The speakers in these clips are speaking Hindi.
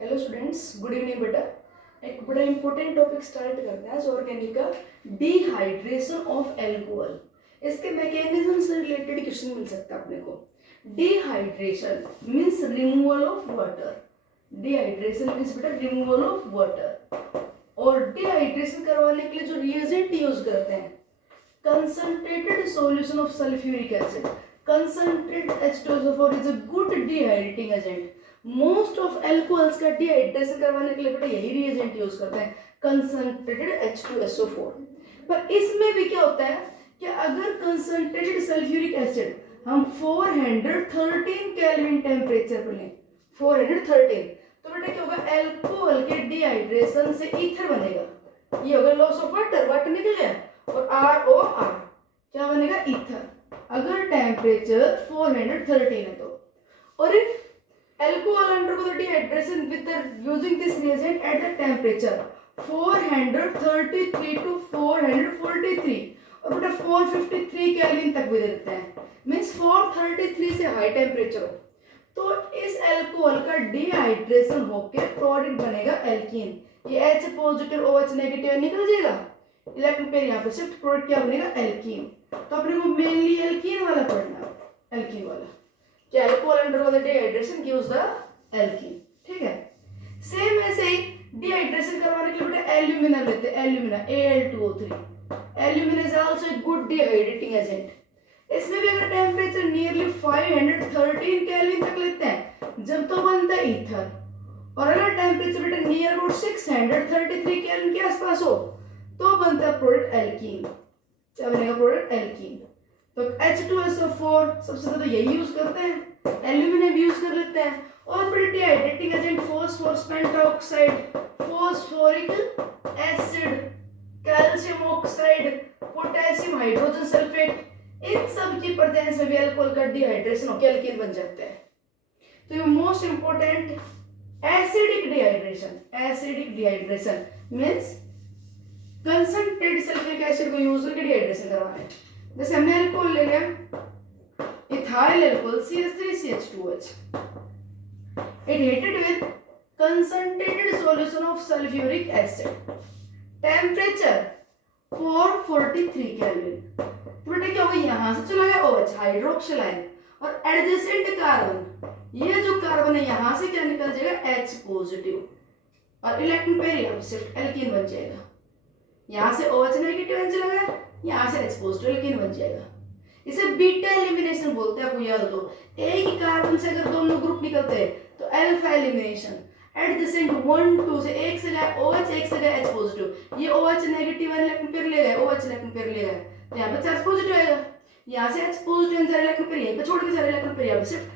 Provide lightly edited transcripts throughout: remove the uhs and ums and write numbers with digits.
हेलो स्टूडेंट्स, गुड इवनिंग बेटा। एक बड़ा इंपॉर्टेंट टॉपिक स्टार्ट करते हैं, ऑर्गेनिक का डिहाइड्रेशन ऑफ एल्कोहल। इसके मैकेनिज्म से रिलेटेड क्वेश्चन मिल सकता है अपने को। Dehydration means removal of water. Dehydration means बेटा रिमूवल ऑफ वाटर। और डिहाइड्रेशन करवाने के लिए जो रिएजेंट यूज करते हैं, concentrated solution of sulfuric acid. Concentrated H2SO4 is a good dehydrating agent. Most of alcohols का डिहाइड्रेशन करवाने के लिए बेटा यही रिएजेंट यूज करते हैं, कंसंट्रेटेड H2SO4। पर इसमें भी क्या होता है कि अगर कंसंट्रेटेड सल्फ्यूरिक एसिड हम 413 केल्विन टेम्परेचर पर लें, 413, तो बेटा क्या होगा, एल्कोहल के डिहाइड्रेशन से ईथर बनेगा। ये होगा लॉस ऑफ वाटर, वाटर निकल गया और ROR क्या बनेगा, ईथर। अगर टेम्परेचर 413 है तो। और if alcohol undergo the dehydration with the using this reagent at the temperature 433 to 443 और बेटा 453 केल्विन तक भी दे देते हैं, मींस 433 से हाई टेम्परेचर हो तो इस एल्कोहल का डिहाइड्रेशन होके प्रोडक्ट बनेगा एल्कीन। ये H पॉजिटिव OH नेगेटिव निकल जाएगा, इलेक्ट्रॉन पेयर यहाँ पे शिफ्ट, प्रोडक्ट क्या बनेगा, एल्कीन। तो अपने को मेनली एल्कीन वाला पढ़ना, एल्कीन वाला कि alcohol undergo the dehydration gives the alkene. ठीक है, सेम ऐसे ही डिहाइड्रेशन करवाने के लिए बेटा एल्यूमिना लेते हैं, alumina Al2O3। Alumina is also a good dehydrating agent. इसमें भी अगर टेम्परेचर नियरली 513 केल्विन तक लेते हैं जब तो बनता है ईथर, और अगर टेम्परेचर बेटा नियर अबाउट 633 केल्विन के आसपास हो तो बनता है प्रोडक्ट एल्कीन। क्या बनेगा, प्रोडक्ट एल्कीन। तो H2SO4 सबसे ज्यादा यही यूज करते हैं, एल्यूमिनियम भी यूज कर लेते हैं, और फिर dehydrating agent phosphorus pentoxide, phosphoric acid, calcium oxide, potassium hydrogen sulphate, इन सब की प्रेजेंस में भी अल्कोहल का डिहाइड्रेशन होकर एल्कीन बन जाता है। तो ये most important acidic dehydration. Acidic dehydration means concentrated sulphuric acid को यूज करके डिहाइड्रेशन करवाना है। जैसे हमने अल्कोहल ले लिया, ethyl alcohol CH3CH2OH, it heated with concentrated solution of sulfuric acid, temperature 443 kelvin. तो बेटा क्या होगा, यहां से चला गया OH हाइड्रोक्सिल आयन, और एडजेसेंट कार्बन, ये जो कार्बन है यहां से क्या निकल जाएगा, H पॉजिटिव, और इलेक्ट्रॉन पेयर यहां शिफ्ट, एल्कीन बन जाएगा। यहां से OH नेगेटिव आयन चला गया, यहां से H पॉजिटिव, एल्कीन बन जाएगा। इसे बीटा एलिमिनेशन बोलते हैं, आपको याद हो तो। एक ही कार्बन से अगर दोनों ग्रुप निकलते हैं तो अल्फा एलिमिनेशन। एडजेसेंट 1 2 से एक से गया OH, एक से गया H पॉजिटिव, ये OH negative ion electron pair ले गए, OH इलेक्ट्रॉन पेयर ले गए, तो यहां पे चार्ज पॉजिटिव आएगा, यहां से H पॉजिटिव सारे इलेक्ट्रॉन पेयर यहीं पे छोड़ के सारे इलेक्ट्रॉन पेयर यहां पे शिफ्ट।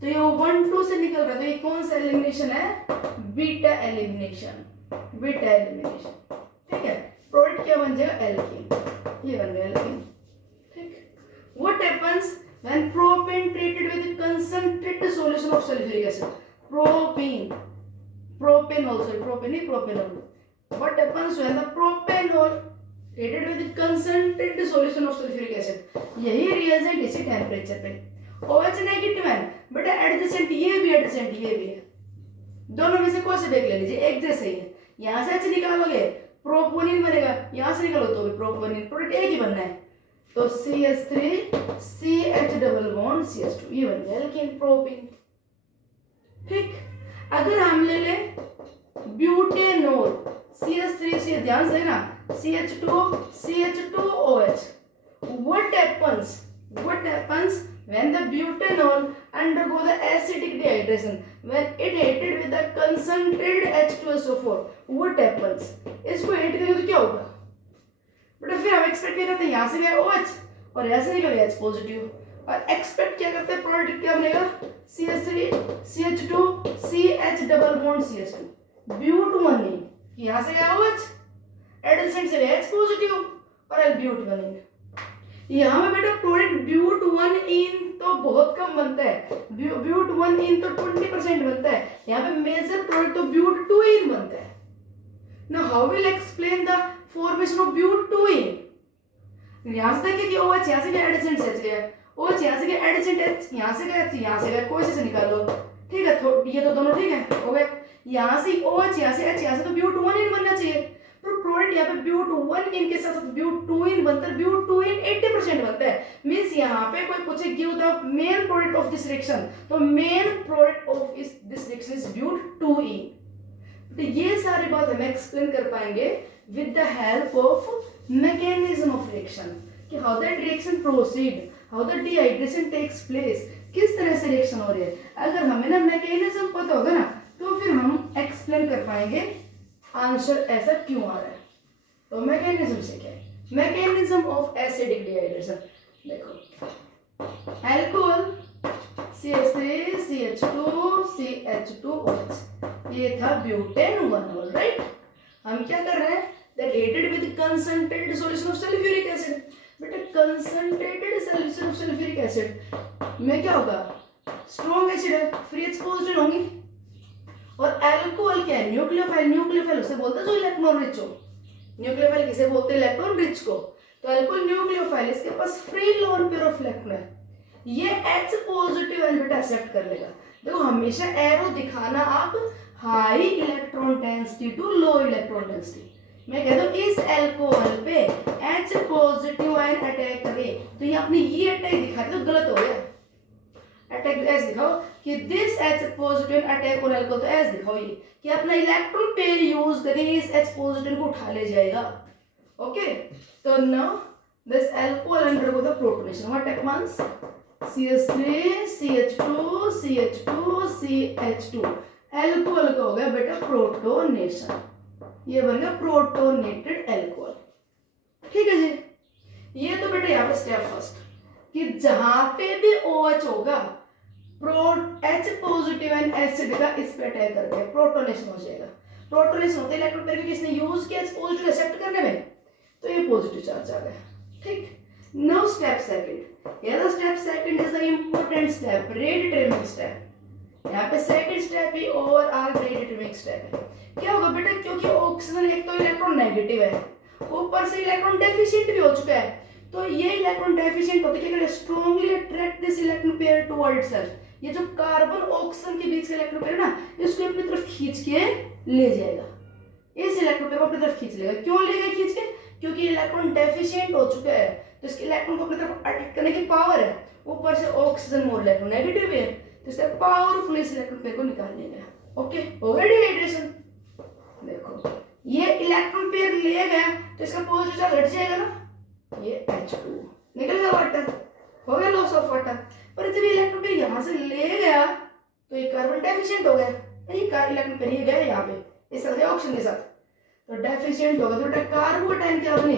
तो ये 1 2 से निकल रहा है, तो ये कौन सा एलिमिनेशन है, बीटा एलिमिनेशन। बीटा एलिमिनेशन, ठीक है। प्रोडक्ट क्या बन जाएगा, एल्कीन, ये बन गया एल्कीन। ठीक। What happens when propane treated with concentrated solution of sulfuric acid? Propane also, propanol. What happens when the propanol treated with concentrated solution of sulfuric acid? यही reagent इसी टेम्परेचर पे, OH नेगेटिव है बेटा, एडजेसेंट ये भी एडजेसेंट ये भी है, दोनों में से कोई से देख ले लीजिए, एक जैसे ही है। यहां से H निकालोगे प्रोपोनिन बनेगा, यहां से निकालो तो भी प्रोपोनिन, प्रोडक्ट एक ही बनना है, तो CH3 CH double bond CH2, ये बन गया एल्कीन, प्रोपीन। ठीक। अगर हम ले लें ब्यूटेनॉल CH3 से, ध्यान से ना, CH2 CH2OH, what happens when the butanol undergo the acidic dehydration, when it heated with the concentrated H2SO4, what happens? इसको हेट करेंगे तो क्या होगा बेटा, फिर हम एक्सपेक्ट क्या करते हैं, यहां से गया OH और यहां से निकल गया H पॉजिटिव, और एक्सपेक्ट क्या करते हैं, प्रोडक्ट क्या बनेगा, CH3 CH2 CH double bond CH2, ब्यूट बनेगा, यहां से गया OH, एडजेसेंट से गया H पॉजिटिव और ब्यूट बनेगा। यहाँ पे बेटा प्रोडक्ट ब्यूट 1 इन तो बहुत कम बनता है, ब्यूट 1 इन तो 20% बनता है, यहाँ पे मेजर प्रोडक्ट तो ब्यूट 2 इन बनता है। Now how will explain the formation of ब्यूट 2 इन? यहाँ से देखिए कि OH यहाँ से गया, एडजेसेंट से गया, OH यहाँ से गया, एडजेसेंट H यहाँ से गया, यहाँ से गया, कोई से निकाल लो, ठीक है। ये तो दोनों ठीक है, हो गए। यहाँ से OH, यहाँ से H, यहाँ से तो ब्यूट-1 बनना चाहिए, पर प्रोडक्ट यहाँ पे ब्यूट-1 के साथ साथ ब्यूट-2 बनता है, ब्यूट-2 80% बनता है। मीन्स यहाँ पे कोई पूछे give the main product of this reaction, तो main product of this reaction is ब्यूट-2। तो ये सारी बात हम एक्सप्लेन कर पाएंगे with the help of mechanism of reaction, कि how that reaction proceed, how the dehydration takes place, किस तरह से रिएक्शन हो रही है। अगर हमें ना मैकेनिज्म पता होगा ना, तो फिर हम एक्सप्लेन कर पाएंगे आंसर ऐसा क्यों आ रहा है। तो मैकेनिज्म से क्या है, मैकेनिज्म ऑफ एसिडिक डिहाइड्रेशन। देखो अल्कोहल CH3 CH2 CH2OH, ये था ब्यूटेन 1, राइट। हम क्या कर रहे हैं, that heated with concentrated solution of sulphuric acid. बेटा concentrated solution of sulphuric acid में क्या होगा, स्ट्रॉन्ग एसिड है, फ्री H पॉजिटिव होंगी। और अल्कोहल क्या है, न्यूक्लियोफाइल, न्यूक्लियोफाइल उसे बोलते हैं जो इलेक्ट्रॉन रिच हो। न्यूक्लियोफाइल किसे बोलते हैं, इलेक्ट्रॉन रिच को। तो अल्कोहल न्यूक्लियोफाइल, इसके पास free lone pair of electron है, ये H पॉजिटिव आयन बेटा एक्सेप्ट कर लेगा। देखो हमेशा एरो दिखाना आप high electron density to low electron density. मैं कहता हूँ इस अल्कोहल पे H पॉजिटिव आयन अटैक करे, तो ये आपने ये अटैक दिखाया तो गलत हो गया। अटैक ऐसे दिखाओ कि this H positive attack on alcohol, तो ऐसे दिखाओ ये कि अपना इलेक्ट्रॉन पेयर यूज करके इस H पॉजिटिव को उठा ले जाएगा। ओके, तो now this alcohol undergo the protonation, what happens, CH3 CH2 CH2 CH2, alcohol का हो गया बेटा प्रोटोनेशन, ये बन गया प्रोटोनेटेड अल्कोहल। ठीक है जी। ये तो बेटा यहाँ पे स्टेप फर्स्ट, कि जहां पे भी OH होगा H पॉजिटिव एंड एसिड का इस पे अटैक करके प्रोटोनेशन हो जाएगा। प्रोटोनेशन होते इलेक्ट्रॉन पेयर किसने यूज किया H पॉजिटिव एक्सेप्ट करने में, तो ये पॉजिटिव चार्ज आ गया। ठीक, नाउ स्टेप सेकंड, ये the step second is the important step, rate determining step. यहाँ पे सेकंड स्टेप ही ओवरऑल रेट डिटरमिनिंग स्टेप है। क्या होगा बेटा, क्योंकि ऑक्सीजन एक तो इलेक्ट्रॉन नेगेटिव है, ऊपर से इलेक्ट्रॉन डेफिशिएंट भी हो चुका है, तो ये इलेक्ट्रॉन डेफिशिएंट होते क्या करें, strongly attract this electron pair toward itself. ये जो कार्बन ऑक्सीजन के बीच का इलेक्ट्रॉन पेयर है ना, इसको अपनी तरफ खींच के ले जाएगा, इस इलेक्ट्रॉन पेयर को अपनी तरफ खींच लेगा। क्यों लेगा खींच के, क्योंकि इलेक्ट्रॉन डेफिशिएंट हो चुका है, तो इसके इलेक्ट्रॉन को अपनी तरफ अट्रैक्ट करने की पावर है, ऊपर से ऑक्सीजन मोर इलेक्ट्रॉन नेगेटिव है, तो इससे पावरफुल इस इलेक्ट्रॉन पेयर को निकाल लेगा। ओके, हो गया डिहाइड्रेशन। देखो ये इलेक्ट्रॉन पेयर ले गया, तो इसका पॉजिटिव चार्ज हट जाएगा ना, ये H2 निकल गया, वाटर हो गया, लॉस ऑफ वाटर। पर जब ये इलेक्ट्रॉन पेयर यहाँ से ले गया, तो ये कार्बन डेफिशिएंट हो गया, ये इलेक्ट्रॉन पेयर ये गया यहाँ पे इस तरह ऑक्सीजन के साथ, तो डेफिशिएंट हो गया, तो बेटा कार्बोकैटायन क्या बने,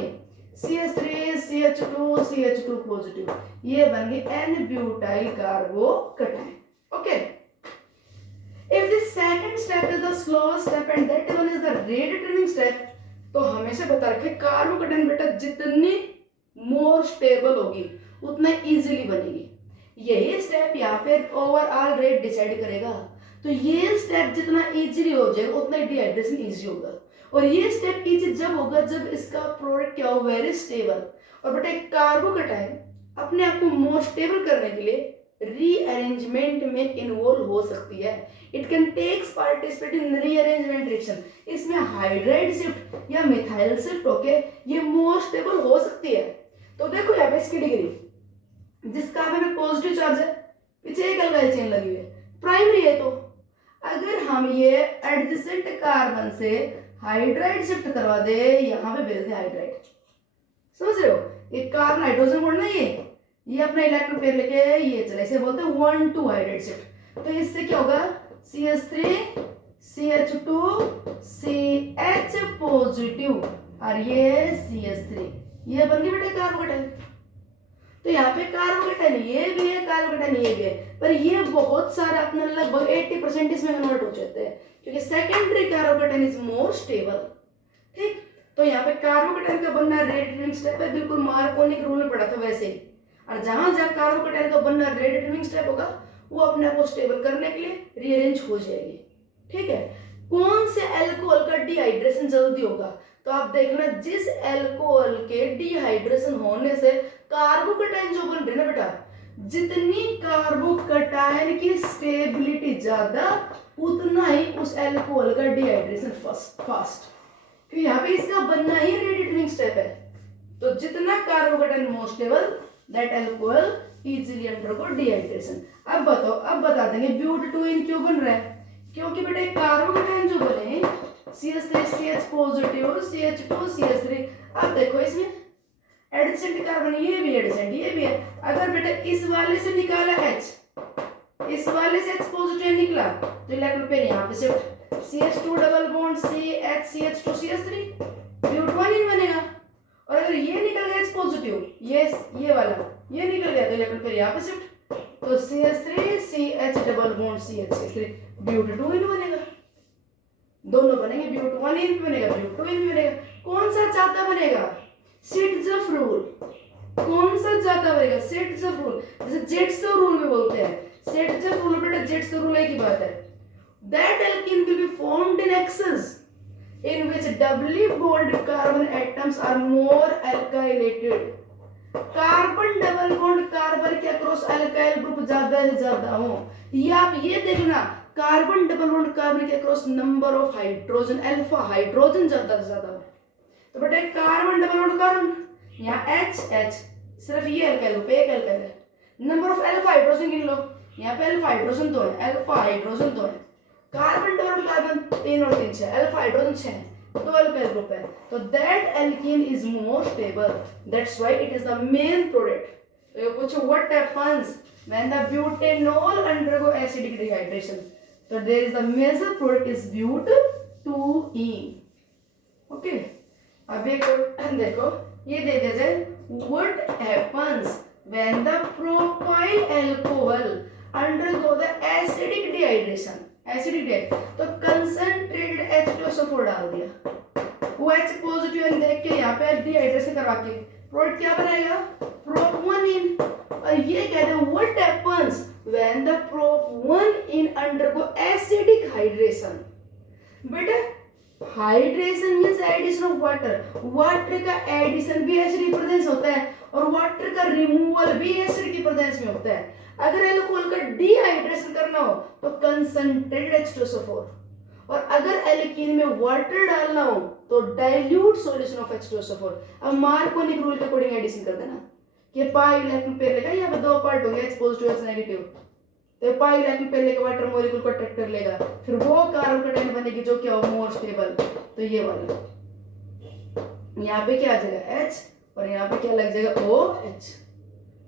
CH3 CH2 CH2 पॉजिटिव, ये बन गई n butyl carbocation. Okay, if the second step is the slowest step and that one is the rate determining step, तो हमेशा बता रखे कार्बोकैटायन बेटा जितनी मोर स्टेबल होगी उतना इजीली बनेगी। यही स्टेप यहाँ पे ओवरऑल रेट डिसाइड करेगा, तो ये स्टेप जितना इजीली हो जाएगा उतना डिहाइड्रेशन इजी होगा। और ये स्टेप इजी जब होगा जब इसका प्रोडक्ट क्या हो, वेरी स्टेबल। और बेटा कार्बोकैटायन अपने आप को मोर स्टेबल करने के लिए रीअरेंजमेंट में इन्वॉल्व हो सकती है, it can takes participate in rearrangement reaction. इसमें हाइड्राइड शिफ्ट या मिथाइल शिफ्ट होके ये मोर स्टेबल हो सकती है। तो देखो यहाँ पे इसकी डिग्री, जिस कार्बन में पॉजिटिव चार्ज है, पीछे एक अल्काइल चेन लगी हुई है, प्राइमरी है, तो अगर हम ये एडजेसेंट कार्बन से हाइड्राइड शिफ्ट करवा दे, यहाँ पे भेज दे हाइड्राइड, समझ रहे हो, एक कार्बन हाइड्रोजन बॉन्ड ना, ये अपना इलेक्ट्रॉन पेयर लेके ये चले, इसे बोलते हैं 1-2 हाइड्राइड शिफ्ट। तो इससे क्या होगा, CH3 CH2 CH पॉजिटिव और ये CH3, ये बन गई बेटा कार्बोकैटायन। तो यहाँ पे कार्बोकैटायन ये भी है, कार्बोकैटायन ये भी है, पर ये बहुत सारा अपना लगभग 80% इसमें कन्वर्ट हो जाते हैं, क्योंकि secondary carbocation is more stable. ठीक, तो यहाँ पे कार्बोकैटायन का बनना रेट डिटरमिनिंग स्टेप है, बिल्कुल मार्कोनी के रूल में पढ़ा था वैसे ही। और जहां जहां कार्बोकैटायन का बनना रेट डिटरमिनिंग स्टेप होगा, वो अपने आप को स्टेबल करने के लिए रीअरेंज हो जाएगी। ठीक है, कौन से अल्कोहल का डिहाइड्रेशन जल्दी होगा, तो आप देखना जिस अल्कोहल के डिहाइड्रेशन होने से कार्बोकैटायन जो बन रहे ना बेटा, जितनी कार्बोकटायन की स्टेबिलिटी ज्यादा उतना ही उस एल्कोहल का डिहाइड्रेशन फास्ट, क्योंकि यहाँ पे इसका बनना ही रेट डिटरमिनिंग स्टेप है। तो जितना carbocation more stable that alcohol easily undergo dehydration. अब बताओ, अब बता देंगे ब्यूटेटोइन क्यों बन रहा है, क्योंकि बेटे कार्बोकटायन जो बने CH3 CH positive CH2 CH3। अब देखो इसमें एडजेसेंट कार्बन ये भी एडजेसेंट ये भी है। अगर बेटा इस वाले से निकाला H, इस वाले से H पॉजिटिव निकला तो इलेक्ट्रॉन पेयर यहाँ पे shift, CH2 double bond CH CH2 CH3 ब्यूटेनॉइन बनेगा। और अगर ये निकल गया H पॉजिटिव, ये वाला ये निकल गया तो इलेक्ट्रॉन पेयर यहाँ पे शिफ्ट, तो CH3 CH double bond CH3 ब्यूटेनॉइन बनेगा। दोनों बनेंगे, ब्यूटेनॉइन भी बनेगा ब्यूटेनॉइन भी बनेगा। कौन सा ज्यादा बनेगा? सिट्जफ रूल। कौन सा ज्यादा बनेगा? सिट्जफ रूल, जैसे जेट्सो रूल में बोलते हैं। सिट्जफ रूल बेटा जेट्सो रूल एक ही बात है। That alkene will be formed in excess in which doubly bonded carbon atoms are more alkylated। Carbon double bond carbon के अक्रॉस अल्काइल ग्रुप ज्यादा से ज्यादा हो, या आप ये देखना कार्बन डबल बॉन्ड कार्बन के across number of hydrogen alpha hydrogen ज्यादा से ज्यादा हो। तो बेटा कार्बन डबल बॉन्ड कार्बन यहाँ H सिर्फ ये अल्काइल ग्रुप एक अल्काइल है। नंबर ऑफ अल्फा हाइड्रोजन गिन लो, यहाँ पे अल्फा हाइड्रोजन 2 है, अल्फा हाइड्रोजन 2 है। कार्बन डबल कार्बन 3 और 3 6, अल्फा हाइड्रोजन 6 है, 2 अल्काइल ग्रुप है। तो that alkene is more stable, that's why it is the main product. तो ये पूछो what happens when the butanol undergo acidic dehydration, तो there is the major product is but two ene. Okay, अब देखो ये दे दिया जाए what happens when the propyl alcohol undergo the acidic dehydration. Acidic dehydration तो कंसंट्रेटेड H2SO4 डाल दिया, वो H पॉजिटिव देख के यहाँ पे डिहाइड्रेशन करवा के प्रोडक्ट क्या बनाएगा? प्रोप1इन। और ये कहते हैं what happens when the prop one ene undergo acidic hydration. बेटा hydration means addition of water, water का एडिशन भी एसिड की प्रेजेंस होता है और वाटर का रिमूवल भी एसिड की प्रेजेंस में होता है। अगर एल्कोहल का डिहाइड्रेशन करना हो तो कंसंट्रेटेड H2SO4, और अगर एल्कीन में वाटर डालना हो तो डाइल्यूट सॉल्यूशन ऑफ H2SO4। अब मार्कोनिक रूल के अकॉर्डिंग एडिशन कर देना कि पाई इलेक्ट्रॉन पेयर लेगा, यहाँ पे 2 पार्ट होंगे H पॉजिटिव H नेगेटिव, तो पाई इलेक्ट्रॉन पेयर लेकर वाटर मॉलिक्यूल को अट्रैक्ट कर लेगा, फिर वो कार्बोकटायन बनेगी जो क्या हो मोर स्टेबल। तो ये वाला यहाँ पे क्या आ जाएगा H और यहाँ पे क्या लग जाएगा OH।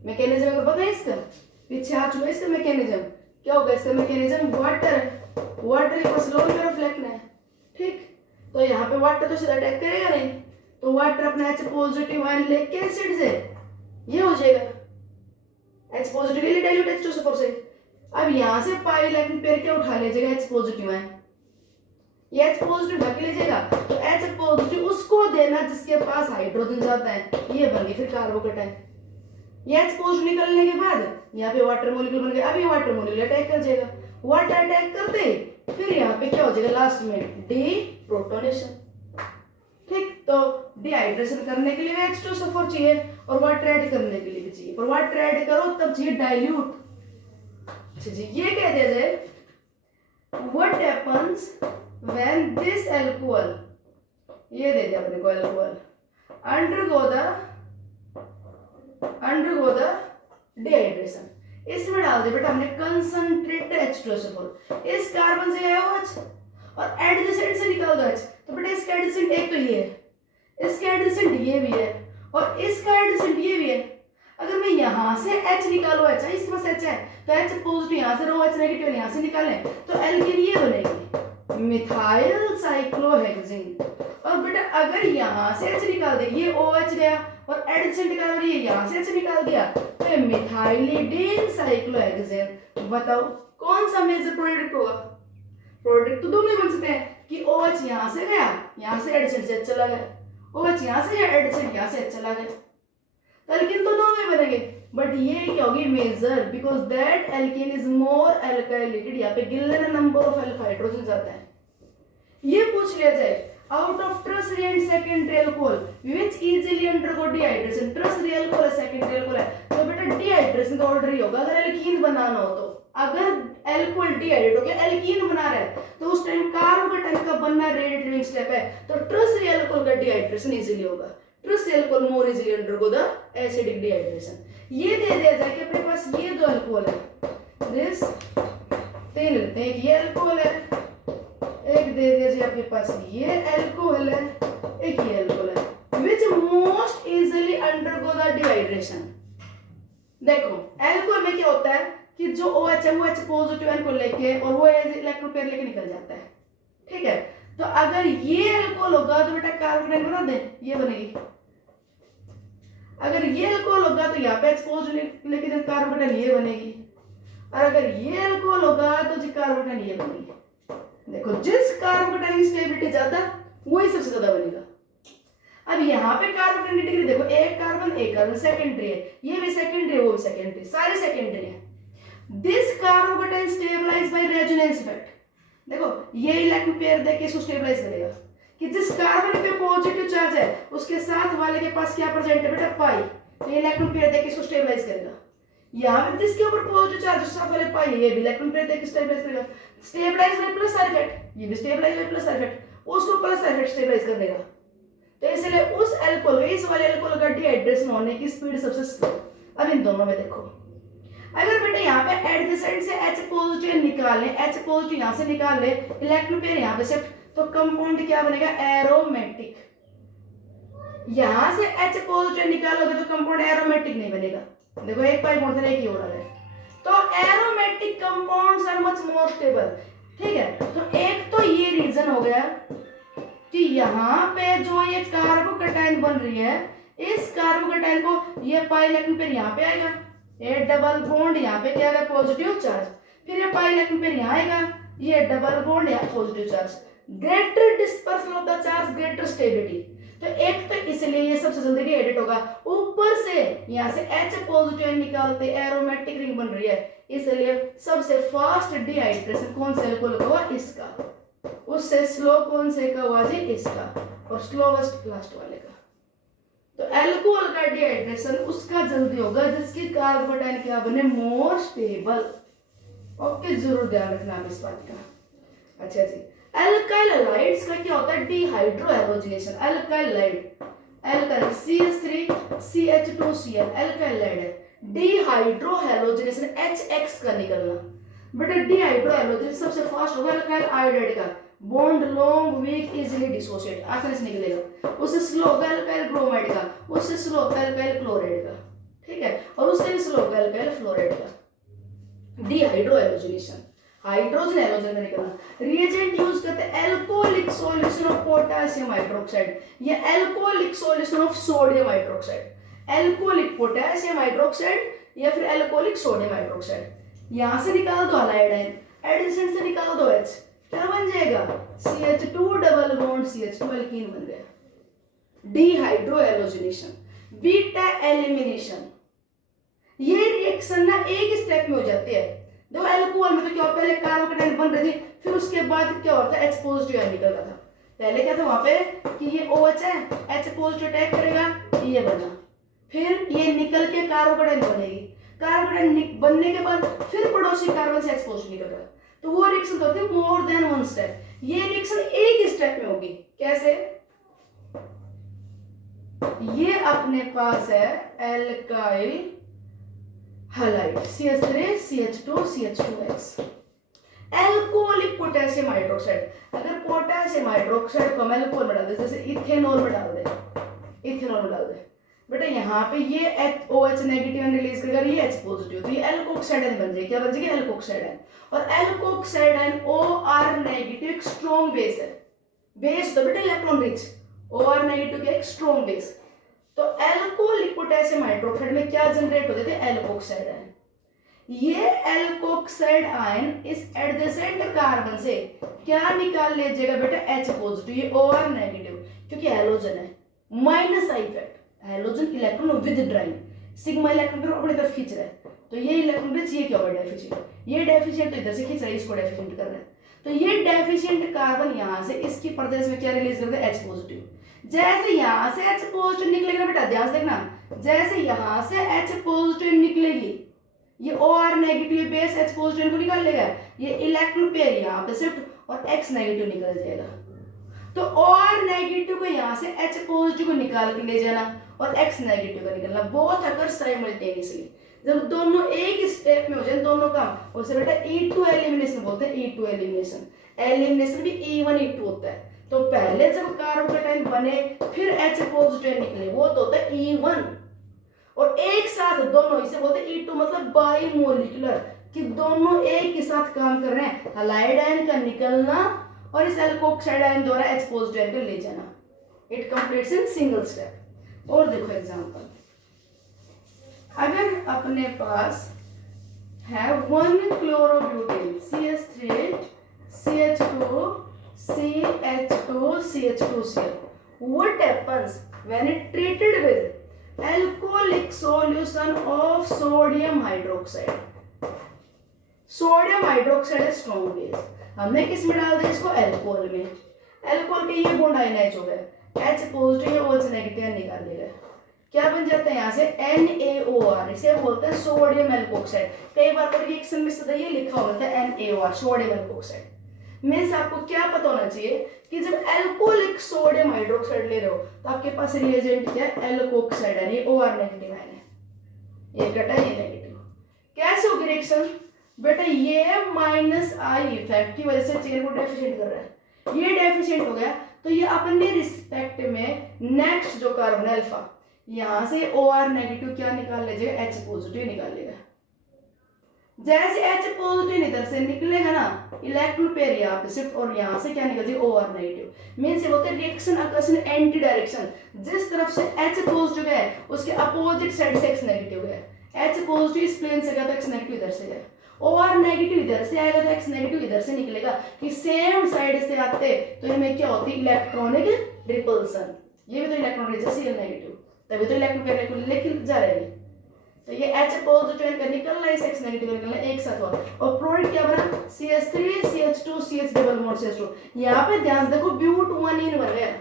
मैकेनिज्म अगर पता है इसका, पीछे आ चुका है इसका मैकेनिज्म। क्या होगा इसका मैकेनिज्म? वाटर के पास लोन में रिफ्लेक्ट है, ठीक, तो यहाँ पे वाटर तो सीधा अटैक करेगा नहीं, तो वाटर अपना H पॉजिटिव आयन लेके एसिड से ये हो जाएगा H पॉजिटिव ले डाइल्यूट H2SO4 से। अब यहाँ से पाई इलेक्ट्रॉन पेयर क्या उठा लीजिएगा? H पॉजिटिव आयन, ये H पॉजिटिव ढक लीजिएगा, तो H पॉजिटिव उसको देना जिसके पास हाइड्रोजन ज्यादा है, ये बन गई फिर कार्बोकटायन। ये H पॉजिटिव निकलने के बाद यहाँ पे वाटर मॉलिक्यूल बन गया। अब ये वाटर मॉलिक्यूल अटैक कर जाएगा, वाटर अटैक करते फिर यहाँ पे क्या हो जाएगा लास्ट में? डीप्रोटोनेशन, ठीक। तो डिहाइड्रेशन करने के लिए H2SO4 चाहिए और वाटर ऐड करने के लिए भी चाहिए, और वाटर ऐड करो तब चाहिए डाइल्यूट। अच्छा जी, ये कह दिया जाए what happens when this alcohol, ये दे दिया अपने को अल्कोहल अंडरगो द डिहाइड्रेशन। इसमें डाल दिया बेटा हमने कंसंट्रेटेड H2SO4, इस कार्बन से आया OH और एडजेसेंट से निकाल दो H, तो बेटा इसका एडजेसेंट एक तो ये है, इसका एडजेसेंट ये भी है और इसका एडजेसेंट ये भी है। अगर मैं यहाँ से H निकालू, H है इसके पास H है, तो H पॉजिटिव यहाँ से रो H नेगेटिव यहाँ से निकालें तो एल्कीन ये बनेगी मिथाइल साइक्लोहेक्सेन। और बेटा अगर यहाँ से H निकाल दे, ये OH गया और एडजेसेंट निकाल दिया, यहाँ से H निकाल दिया तो ये मिथाइलिडीन साइक्लोहेक्सेन। बताओ कौन सा मेजर प्रोडक्ट होगा? प्रोडक्ट तो दोनों ही बन सकते हैं कि OH यहाँ से गया, यहाँ से एडजेसेंट से H चला गया, OH यहाँ से या एडजेसेंट यहाँ से H चला गया, एल्कीन तो दोनों में बनेंगे। बट ये क्या होगी? Major, because that alkene is more alkylated. यहाँ पे गिन लेना नंबर ऑफ अल्फा हाइड्रोजन जाता है। ये पूछ लिया जाए out of tertiary and secondary alcohol which easily undergo dehydration. tertiary alcohol है, secondary alcohol है, तो बेटा dehydration का ऑर्डर ही होगा अगर एल्कीन बनाना हो तो। अगर एल्कोहल डिहाइड्रेट हो गया एल्कीन बना रहा है तो उस टाइम कार्बोकेटाइन का बनना रेट ड्यूरिंग स्टेप है, तो tertiary alcohol का डिहाइड्रेशन इजीली होगा। tertiary alcohol more easily undergo the acidic dehydration। ये दे दिया जाए कि अपने पास ये दो अल्कोहल है, दिस तीन लेते हैं, एक ये अल्कोहल है, एक दे दीजिए आपके पास ये अल्कोहल है, एक ये अल्कोहल है, which most easily undergo the dehydration। देखो अल्कोहल में क्या होता है कि जो OH है वो H पॉजिटिव आयन को लेके और वो इलेक्ट्रॉन पेयर लेके निकल जाता है, ठीक है। तो अगर ये अल्कोहल होगा तो बेटा कार्बोकेटाइन बना दे, ये बनेगी। अगर ये अल्कोहल होगा तो यहाँ पे H पॉजिटिव लेके जो कार्बोकेटाइन ये बनेगी, और अगर ये अल्कोहल होगा तो जी कार्बोकेटाइन ये बनेगी। देखो जिस कार्बोकेटाइन की स्टेबिलिटी ज्यादा वही सबसे ज्यादा बनेगा। अब यहाँ पे कार्बोकेटाइन की डिग्री देखो, एक कार्बन सेकेंडरी है, ये भी सेकेंडरी है, वो भी सेकेंडरी, सारे सेकेंडरी है। This carbocation stabilize by resonance effect. देखो ये इलेक्ट्रॉन पेयर देके इसको स्टेबलाइज करेगा कि जिस कार्बन पे पॉजिटिव चार्ज है उसके साथ वाले के पास क्या प्रेजेंट है बेटा पाई, तो इलेक्ट्रॉन पेयर देके इसको स्टेबलाइज करेगा। यहाँ पे जिसके ऊपर पॉजिटिव चार्ज साथ वाले पाई ये भी इलेक्ट्रॉन पेयर देके स्टेबलाइज करेगा। Stabilize by plus side effect, ये भी stabilize by plus side effect, उसको प्लस साइड इफेक्ट स्टेबलाइज कर देगा। तो इसलिए उस अल्कोहल इस वाले अल्कोहल का डिहाइड्रेशन होने की स्पीड सबसे स्लो। अब इन दोनों में देखो, अगर बेटा यहाँ पे एडजेसेंट से H पॉजिटिव निकाल ले, H पॉजिटिव यहाँ से निकाल ले, इलेक्ट्रॉन पेयर यहाँ पे शिफ्ट, तो कंपाउंड क्या बनेगा एरोमेटिक। यहाँ से H पॉजिटिव निकालोगे तो कंपाउंड एरोमेटिक नहीं बनेगा। देखो एक पाई मोड़ एक ही हो रहा है, तो aromatic compounds are much more stable, ठीक है। तो एक तो ये रीजन हो गया कि यहाँ पे जो ये कार्बोकेटाइन बन रही है, इस कार्बोकेटाइन को ये पाई इलेक्ट्रॉन पेयर यहाँ पे आएगा, ये डबल बॉन्ड यहाँ पे क्या है पॉजिटिव चार्ज, फिर ये पाई इलेक्ट्रॉन पेयर यहाँ आएगा, ये डबल बॉन्ड यहाँ positive charge, greater dispersal of the charge greater stability. तो एक तो इसलिए ये सबसे जल्दी डिहाइड्रेट होगा, ऊपर से यहाँ से H पॉजिटिव निकालते एरोमेटिक रिंग बन रही है, इसलिए सबसे फास्ट डिहाइड्रेशन कौन से अल्कोहल का हुआ इसका, उससे स्लो कौन से का हुआ जी इसका, और स्लोवेस्ट लास्ट वाले का। तो अल्कोहल का डिहाइड्रेशन उसका जल्दी होगा जिसकी कार्बोकेटाइन क्या बने मोर स्टेबल। ओके जरूर ध्यान रखना इस बात का। अच्छा जी, अल्काइल हैलाइड्स का क्या होता है dehydro halogenation. Alkyl halide alkyl CH3 CH2Cl alkyl halide है, डिहाइड्रो हैलोजिनेशन HX का निकलना। बेटा डिहाइड्रो हैलोजिनेशन सबसे फास्ट होगा अल्काइल आयोडाइड का, bond long weak easily dissociate आसानी से निकलेगा। उससे स्लो होगा अल्काइल ब्रोमाइड का, उससे स्लो होगा अल्काइल क्लोराइड का, ठीक है, और उससे भी स्लो होगा अल्काइल फ्लोराइड का। डिहाइड्रो हैलोजिनेशन हाइड्रोजन हैलोजन का निकलना। रिएजेंट यूज करते हैं alcoholic solution of potassium hydroxide या alcoholic solution of sodium hydroxide, alcoholic potassium hydroxide या फिर अल्कोहलिक सोडियम हाइड्रोक्साइड। यहां से निकाल दो आयोडाइन, एडिशन से निकाल दो H, क्या बन जाएगा CH2 double bond CH2 alkene बन गया। Dehydro halogenation. बीटा एलिमिनेशन, ये रिएक्शन ना एक स्टेप में हो जाती है। देखो अल्कोहल में तो क्या पहले कार्बोकेटाइन बन रही थी, फिर उसके बाद क्या होता है H पॉजिटिव आयन निकल रहा था। पहले क्या था वहां पे कि ये OH है, H पॉजिटिव अटैक करेगा, ये बना, फिर ये निकल के कार्बोकेटाइन बनेगी, कार्बोकेटाइन बनने के बाद फिर पड़ोसी कार्बन से H पॉजिटिव निकल रहा है, तो वो रिएक्शन तो होती है मोर देन वन स्टेप। ये रिएक्शन एक स्टेप में होगी, कैसे? ये अपने पास है alkyl halide CH3 CH2 CH2X alcoholic potassium hydroxide. अगर पोटेशियम हाइड्रोक्साइड को हम अल्कोहल में डाल दे, जैसे इथेनॉल में डाल दे, इथेनॉल में डाल दे बेटा, यहाँ पे ये OH नेगेटिव रिलीज करेगा, ये H पॉजिटिव, तो ये एल्कोक्साइड आयन बन जाएगी। क्या बन जाएगी एल्कोक्साइड आयन, और एल्कोक्साइड आयन OR नेगेटिव एक स्ट्रॉन्ग बेस है, बेस तो बेटा इलेक्ट्रॉन रिच, OR नेगेटिव क्या एक स्ट्रॉन्ग बेस। तो एल्कोहलिक पोटेशियम हाइड्रोक्साइड में क्या जनरेट होते थे एल्कोक्साइड आयन। ये एल्कोक्साइड आयन इस एडजेसेंट कार्बन से क्या निकाल लीजिएगा बेटा H पॉजिटिव, ये OR नेगेटिव क्योंकि हैलोजन है, minus I effect, halogen electron withdrawing, sigma electron को अपनी तरफ खींच रहा है, तो ये इलेक्ट्रॉन रिच, ये क्या होगा डेफिशिएंट, ये डेफिशिएंट तो इधर से खींच रहा है, इसको डेफिशिएंट कर रहा है। तो ये डेफिशिएंट कार्बन यहाँ से इसकी प्रदेश में क्या रिलीज करते हैं, H पॉजिटिव। जैसे यहाँ से H पॉजिटिव निकलेगा बेटा, ध्यान से देखना, जैसे यहाँ से H पॉजिटिव निकलेगी, ये OR negative base H positive को निकाल लेगा, ये इलेक्ट्रॉन पेयर यहाँ पे शिफ्ट और X नेगेटिव निकल जाएगा। तो OR नेगेटिव को यहाँ से H पॉजिटिव को निकाल के ले जाना और X नेगेटिव का निकलना, बोथ अगर साइमल्टेनियसली। जब दोनों एक स्टेप में हो जाए दोनों काम, उसे बेटा E2 एलिमिनेशन बोलते हैं, E2 एलिमिनेशन। एलिमिनेशन भी E1 E2 होता है। तो पहले जब कार्बोकेटाइन बने फिर H पॉजिटिव निकले, वो तो होता है E1, और एक साथ दोनों, इसे बोलते हैं E2, मतलब बाई मोलिकुलर, कि दोनों एक ही साथ काम कर रहे हैं, हैलाइड आयन का निकलना और इस एल्कोक्साइड आयन द्वारा H पॉजिटिव को ले जाना। It completes in single step. और देखो एग्जांपल, अगर अपने पास है 1 chlorobutane CH3 CH2 CH2 CH2Cl, what happens when it treated with alcoholic solution of sodium hydroxide? Sodium hydroxide है स्ट्रॉन्ग बेस, हमने किस में डाल दिया इसको, अल्कोहल में। अल्कोहल के ये बॉन्ड आयनाइज हो गए, H पॉजिटिव OH नेगेटिव निकाल दिया, क्या बन जाता है यहाँ से NaOR, इसे बोलते हैं सोडियम एल्कोक्साइड। कई बार तो रिएक्शन में सदा ये लिखा होता है NaOR, सोडियम एल्कोक्साइड। मीन्स आपको क्या पता होना चाहिए कि जब एल्कोहलिक सोडियम हाइड्रोक्साइड ले रहे हो तो आपके पास रिएजेंट क्या है, एल्कोक्साइड है, ये OR नेगेटिव आयन है, ये घटा ये नेगेटिव। कैसे होगी रिएक्शन बेटा, ये -I इफेक्ट की वजह से चेन को डेफिशिएंट कर रहा है, ये डेफिशिएंट हो गया, तो ये अपने रिस्पेक्ट में नेक्स्ट जो कार्बन अल्फा, यहां से OR नेगेटिव क्या निकाल लीजिएगा, H पॉजिटिव निकाल लेगा। जैसे H पॉजिटिव इधर से निकलेगा ना, इलेक्ट्रॉन पेयर यहाँ पे शिफ्ट और यहाँ से क्या निकल जाएगा, OR नेगेटिव। मींस ये बोलते हैं reaction occurs in anti direction, जिस तरफ से H पॉजिटिव है उसके अपोजिट साइड से X नेगेटिव है। H पॉजिटिव इस प्लेन से गया तो X नेगेटिव इधर से गया, OR नेगेटिव इधर से आएगा तो X नेगेटिव इधर से निकलेगा, कि सेम साइड से आते तो इनमें क्या होती है, इलेक्ट्रॉनिक रिपल्सन। ये भी तो इलेक्ट्रॉन जैसे Cl नेगेटिव, तभी तो इलेक्ट्रॉन का इलेक्ट्रॉन लेकिन जा रहे हैं, तो ये H पॉजिटिव का निकलना है, X नेगेटिव निकलना है, एक साथ हुआ, और प्रोडक्ट क्या बना, CH3 CH2 CH double bond CH2। यहाँ पे ध्यान देखो ब्यूट 1 इन बन गया,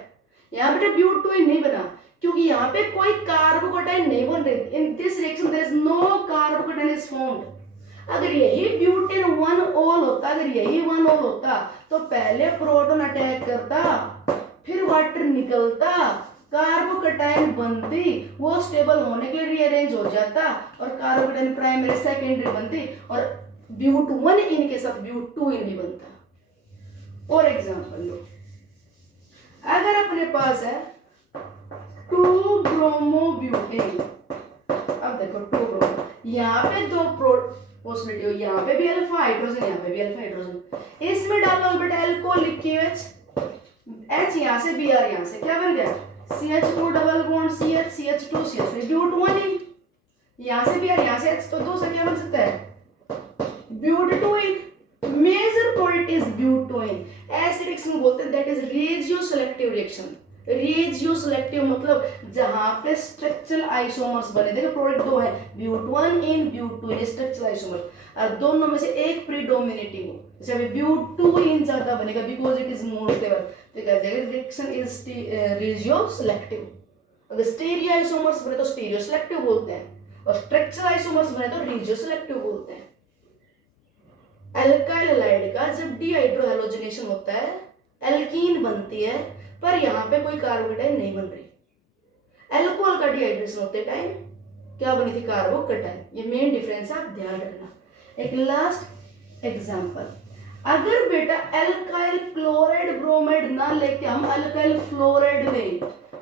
यहाँ पे ब्यूट 2 इन नहीं बना, क्योंकि यहाँ पे कोई कार्बोकेटाइन नहीं बन रही। In this reaction there is no carbocation is found. अगर यही ब्यूटेन 1 ऑल होता, अगर यही 1 ऑल होता तो पहले प्रोटॉन अटैक करता, फिर वाटर निकलता, कार्बोकेटाइन बनती, वो स्टेबल होने के लिए रीअरेंज हो जाता और कार्बोकेटाइन प्राइमरी सेकेंडरी बनती, और ब्यूट 1 इन के साथ ब्यूट 2 इन नहीं बनता। और एग्जांपल लो, अगर अपने पास है 2 ब्रोमोब्यूटेन, अब देखो 2 ब्रोमो, यहाँ पे दो पॉसिबिलिटी हो, यहाँ पे भी अल्फा हाइड्रोजन, यहाँ पे भी अल्फा हाइड्रोजन, इसमें डालो बेटा अल्कोहलिक H, H यहाँ से Br यहाँ से क्या बन गया, CH2 double bond CH CH2 CH3 but 1 ene, यहाँ से Br यहाँ से H, तो दो से क्या बन सकता है, but 2 ene. Major product is but 2 ene. ऐसे रिएक्शन बोलते हैं that is regioselective reaction. Regioselective मतलब जहां पे स्ट्रक्चरल आइसोमर्स बने, देखो प्रोडक्ट दो है, ब्यूट 1 इन ब्यूट 2 इन स्ट्रक्चरल आइसोमर, और दोनों में से एक प्रीडोमिनेटिंग हो, जैसे अभी ब्यूट 2 इन ज्यादा बनेगा because it is more stable, तो क्या जाएगा रिएक्शन इज रेजियो सेलेक्टिव। अगर स्टीरियो आइसोमर्स बने तो स्टीरियो सेलेक्टिव बोलते हैं, और स्ट्रक्चरल आइसोमर्स बने तो रेजियो सेलेक्टिव बोलते हैं। एल्काइल हैलाइड का जब डीहाइड्रोहैलोजिनेशन होता है एल्कीन बनती है, पर यहाँ पे कोई कार्बोकेटाइन नहीं बन रही। एल्कोहल का डिहाइड्रेशन होते टाइम क्या बनी थी, कार्बोकेटाइन। ये मेन डिफरेंस आप ध्यान रखना। एक लास्ट एग्जांपल, अगर बेटा एल्काइल क्लोराइड ब्रोमाइड ना लेके हम एल्काइल फ्लोराइड लें,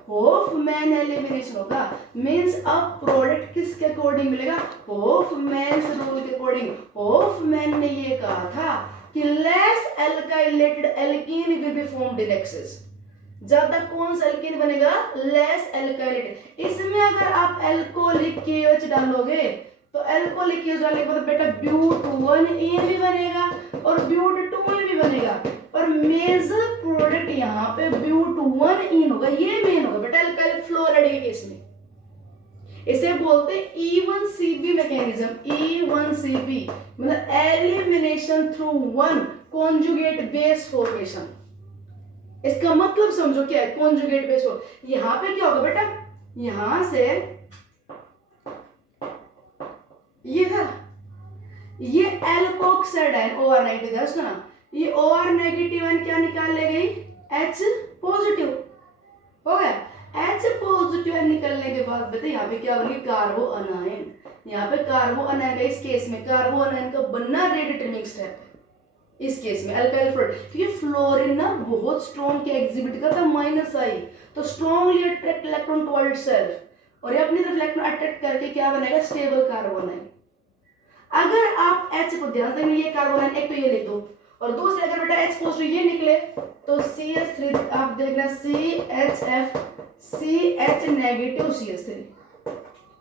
होफमैन एलिमिनेशन होगा, मींस अब प्रोडक्ट किसके अकॉर्डिंग मिलेगा, होफमैन रूल के अकॉर्डिंग। होफमैन ने ये कहा था कि less alkylated alkene will be formed in excess. ज्यादा कौन सा एल्कीन बनेगा, लेस एल्काइलेटेड। इसमें अगर आप एल्कोहलिक KOH डालोगे तो एल्कोहलिक KOH डालने के बाद बेटा ब्यूट 1 इन भी बनेगा और ब्यूट 2 इन भी बनेगा, पर मेजर प्रोडक्ट यहाँ पे ब्यूट 1 इन होगा, ये मेन होगा बेटा एल्काइल फ्लोराइड के केस में। इसे बोलते हैं E1CB मैकेनिज्म। E1CB मतलब elimination through 1 conjugate base formation. इसका मतलब समझो क्या है कॉन्जुगेट बेस फॉर्मेशन। यहां पे क्या होगा बेटा, यहां से ये था, ये एल्कोक्साइड है OR नेगेटिव है उसका ना, ये OR नेगेटिव है क्या निकाल ले गई H पॉजिटिव, हो गया। H पॉजिटिव निकलने के बाद बेटा यहाँ पे क्या बनेगी कार्बो अनायन। यहाँ पे कार्बो अनायन का इस केस में कार्बो अनायन का बनना रेट डिटरमिनिंग स्टेप है इस केस में अल्काइल फ्लोरीन, क्योंकि फ्लोरीन ना बहुत स्ट्रॉन्ग के एग्जिबिट करता है माइनस आई, तो strongly attract electron towards self और ये अपनी तरफ इलेक्ट्रॉन अट्रैक्ट करके क्या बनेगा स्टेबल कार्बन है। अगर आप H को ध्यान देंगे ये कार्बन है, एक तो ये लिख दो और दूसरे अगर बेटा H पॉजिटिव ये निकले तो CH3 आप देखना CHF CH नेगेटिव CH3,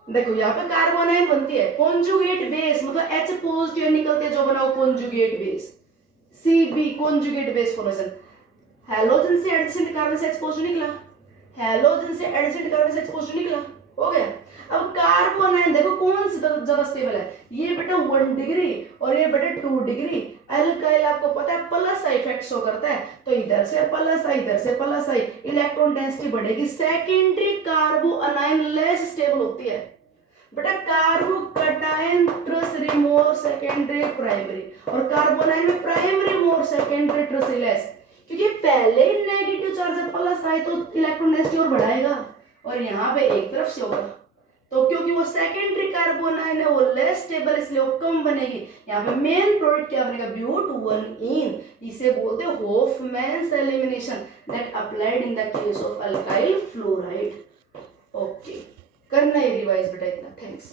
देखो यहाँ पे कार्बन आयन बनती है कॉन्जुगेट बेस, मतलब H पॉजिटिव निकलते हैं जो बनाओ conjugate base, CB conjugate base formation. Halogen से एडिशन कार्बन से H पॉजिटिव निकला, हैलोजन से एडिशन कार्बन से H पॉजिटिव निकला, हो गया। अब कार्बन आयन देखो कौन सी ज्यादा स्टेबल है, ये बेटा 1 डिग्री और ये बेटा 2 डिग्री। अल्काइल आपको पता है प्लस आई इफेक्ट शो करता है, तो इधर से प्लस आई इधर से प्लस आई, इलेक्ट्रॉन डेंसिटी बढ़ेगी, सेकेंडरी कार्बो अनायन लेस स्टेबल होती है बेटा। कार्बो कटायन टर्सरी मोर सेकेंडरी प्राइमरी, और कार्बन आयन में प्राइमरी मोर सेकेंडरी टर्सरी लेस, क्योंकि पहले नेगेटिव चार्ज प्लस आए तो इलेक्ट्रॉन डेंसिटी और बढ़ाएगा और यहाँ पे एक तरफ से होगा, तो क्योंकि वो सेकेंडरी कार्बन आयन है वो लेस स्टेबल इसलिए वो कम बनेगी। यहाँ पे मेन प्रोडक्ट क्या बनेगा ब्यूट-1-इन, इसे बोलते हैं Hofmann's elimination that applied in the case of alkyl fluoride. Okay, करना ही रिवाइज बेटा इतना, थैंक्स।